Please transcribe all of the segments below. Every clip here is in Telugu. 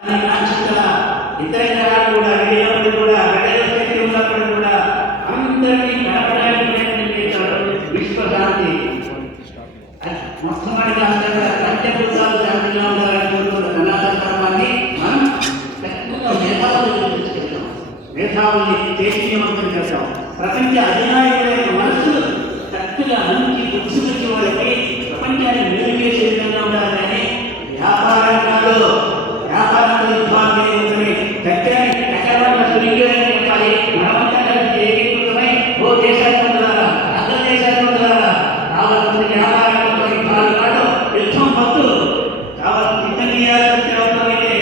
ఇతర గ్రహాలు కూడా వెళ్ళినప్పుడు కూడా శక్తి ఉన్నప్పుడు కూడా అందరినీ కలపడానికి ప్రయత్నం చేశాడు విశ్వశాంతి. మొట్టమొదటిగా పంచభూతాలు శాంతిగా ఉండాలని కోరుకున్న సనాతన ధర్మాన్ని మనం చక్కగా మేధావులు తీసుకెళ్తాం, మేధావుల్ని చైతన్యవంతం చేస్తాం. ప్రపంచ అధినాయకులైన మనస్సులు చక్కగా మంచి బుద్ధిమంచి వాళ్ళకి ప్రపంచాన్ని మేలు చేసే విధంగా ఉండాలని వ్యాపారంలో సత్యాన్ని కట్టబడిన సులింగాన్ని చెప్పాలి. మనమంతా కలిసి ఏకీకృతమై ఓ దేశాత్మకులారా, అగ్ర దేశాత్మకులారా, కావాల్సిన వ్యాపారంలో పాల్గొనడం యుద్ధం భక్తులు కావాల్సిన చిత్తనీయాల్సిన అవసరమైతే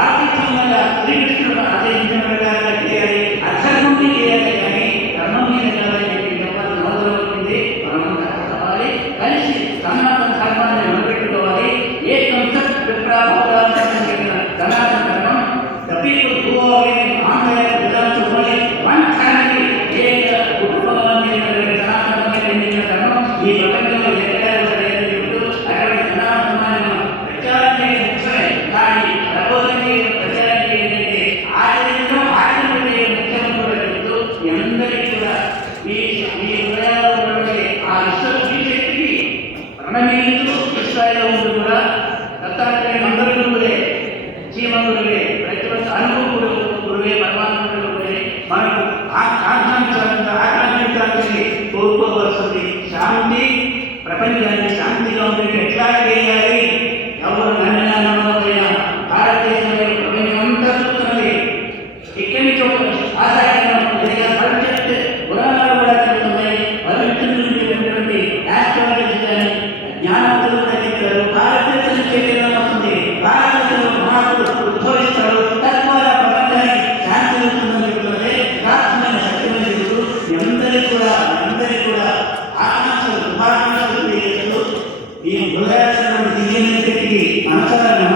ఆర్థికంగా శ్రీకృష్ణుడు ఆదేశించిన ప్రకారంగా చేయాలి, అధర్మం చేయాలి కానీ ధర్మం మీద కాదని చెప్పి చెప్పాల్సిన అవసరం వచ్చింది. మనమంతా కలవాలి, కలిసి సనాతన ధర్మాన్ని నిలబెట్టుకోవాలి. ఏ సంస్థ విప్రాభావాలను చెప్పిన సనాతన ధర్మం the people who are in Andhra belong to only one family. ఏక కుటుంబాన్ని సనాతనమైన ధర్మం ఈ ప్రపంచంలో ఎక్కడ లేదు. అటువంటి సనాతనమైన ప్రచారాన్ని ముఖ్యమే కానీ ప్రబోధనకి ప్రచారానికి ఏంటంటే ఆచరణలో ఆచరణపడే ముఖ్యం కూడా చెప్తూ అందరికీ కూడా ఈ హృదయాల్లో ఉన్నటువంటి ఆ విశ్వశక్తికి ప్రణమీయులు విశ్వాలో ఉంటూ కూడా దత్తాత్రేయ అందరూ కూడా జీవనుడే ప్రతిరోజు అనుభవం గురువే పరమాత్మ గురువే మనకు ఆకాంక్షించాల్సింది కోరుకోవాల్సింది శాంతి. ప్రపంచాన్ని శాంతిగా ఉండేది ఎట్లా చేయాలి? ఎవరు నమ్మినా నమ్మకపోయినా భారతదేశంలో ప్రపంచం అంతా చూస్తున్నది. ఇక్కడి నుంచి ఒక ఆశాయంగా భవిష్యత్ పురాణాలు కూడా చెప్తున్నాయి. భవిష్యత్తు నుంచి ఉన్నటువంటి ఆస్ట్రాలజీ కానీ జ్ఞానవంతులు కూడా చెప్పారు. భారతదేశం చైతన్యం వస్తుంది, భారతదేశంలో మహాత్ములు ఉద్భవిస్తారు, తద్వారా ప్రపంచానికి శాంతి ఉంటుందని చెప్తున్నదే ప్రాథమిక సత్యమైన చెబుతూ అందరికీ కూడా ఆకాంక్షలు శుభాకాంక్షలు తెలియజేస్తూ ఈ హృదయాలను దివ్యమైన శక్తికి నమస్కారం.